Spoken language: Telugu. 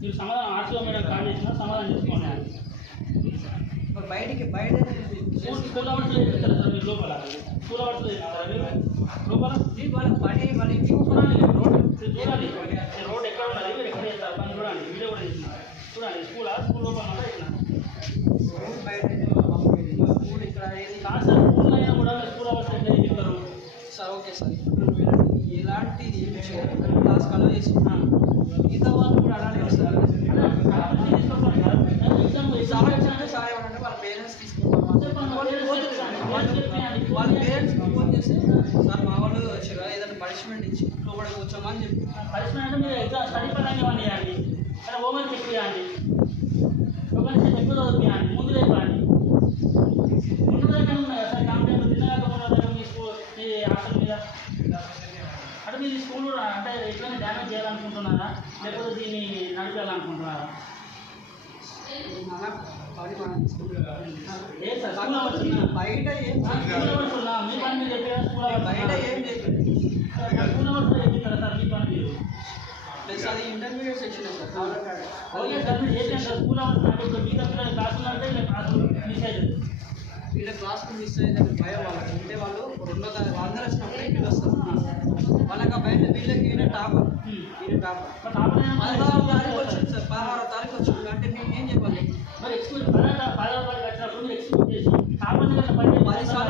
మీరు సమాధానం ఆర్టీఓ మేడం కాల్ చేసినా సమాధానం చేసుకోండి బయటికి బయట స్కూల్ అవర్స్ చేస్తారు సార్ మీరు లోపల స్కూల్ అవర్స్ లోపల పని మళ్ళీ చూడండి రోడ్ చూడాలి రోడ్ ఎక్కడ ఉన్నది మీరు ఎక్కడ చేస్తారు పని చూడండి వీడియో కూడా చూడండి స్కూల్ స్కూల్ లోపల ఉన్నదా ఇక్కడ స్కూల్ బయట స్కూల్ ఇక్కడ ఏది కాదు సార్ స్కూల్ అయినా కూడా మీరు స్కూల్ అవర్స్ ఎట్లా చేస్తారు సార్ ఓకే సార్. ఎలాంటిది ఏమి చేయరు క్లాస్ కలో చేసి మిగతా వాళ్ళు కూడా అలానే వస్తారు సహాయం సహాయం అంటే వాళ్ళ పేరెంట్స్ తీసుకుంటాం. వాళ్ళు పేరెంట్స్ ఫోన్ చేసి సార్. మా వాళ్ళు వచ్చారు. ఏదైనా పనిష్మెంట్ ఇచ్చి లోపల కూర్చోమని చెప్పి. పరిశ్రమ అంటే మీరు ఎగ్జామ్ స్టడీ పరంగా ఇవ్వండి హోంవర్క్ చెక్ చేయండి హోంవర్క్ చదువుతాయండి ముందు లేపండి ముందు దగ్గర ఉన్నాయి కదా సార్ కంప్లైంట్ తిన్నగాక ముందు దగ్గర మీ స్కూల్ మీ హాస్టల్ మీద అంటే మీరు స్కూల్ అంటే ఎట్లయినా డ్యామేజ్ చేయాలనుకుంటున్నారా? లేకపోతే దీన్ని నడిపేయాలనుకుంటున్నారా? ఏ సార్? బయట ఏం? మీ పని మీరు చెప్పారా? స్కూల్ బయట? ఏం చేయదు స్కూల్ అవర్స్ చెప్పారా సార్? మీ పని మీరు? ప్లస్ అది intermediate section sir. Okay sir మీరు చేసిన స్కూల్ అవర్స్ అంటే మిగతా పిల్లలు క్లాసులు అంటే క్లాసులు మిస్ అవుతుంది వీళ్ళ క్లాస్ మిస్ అయ్యేదని భయం వాళ్ళకి. అంటే వాళ్ళు రెండో తరగతి అందరూ వచ్చినప్పుడు ఇంటికి వస్తారు వాళ్ళకి ఆ బయట వీళ్ళకి ఈయన టాపర్ ఈయన టాపర్ మరి ఆపరేషన్ పదహారో తారీఖు వచ్చింది సార్ పదహారో తారీఖు వచ్చింది అంటే మేము ఏం చెప్పాలి మరి ఎక్స్క్యూజ్ పదహారు పదహారు పది వచ్చినప్పుడు మీరు ఎక్స్క్యూజ్ చేసి కాపాడి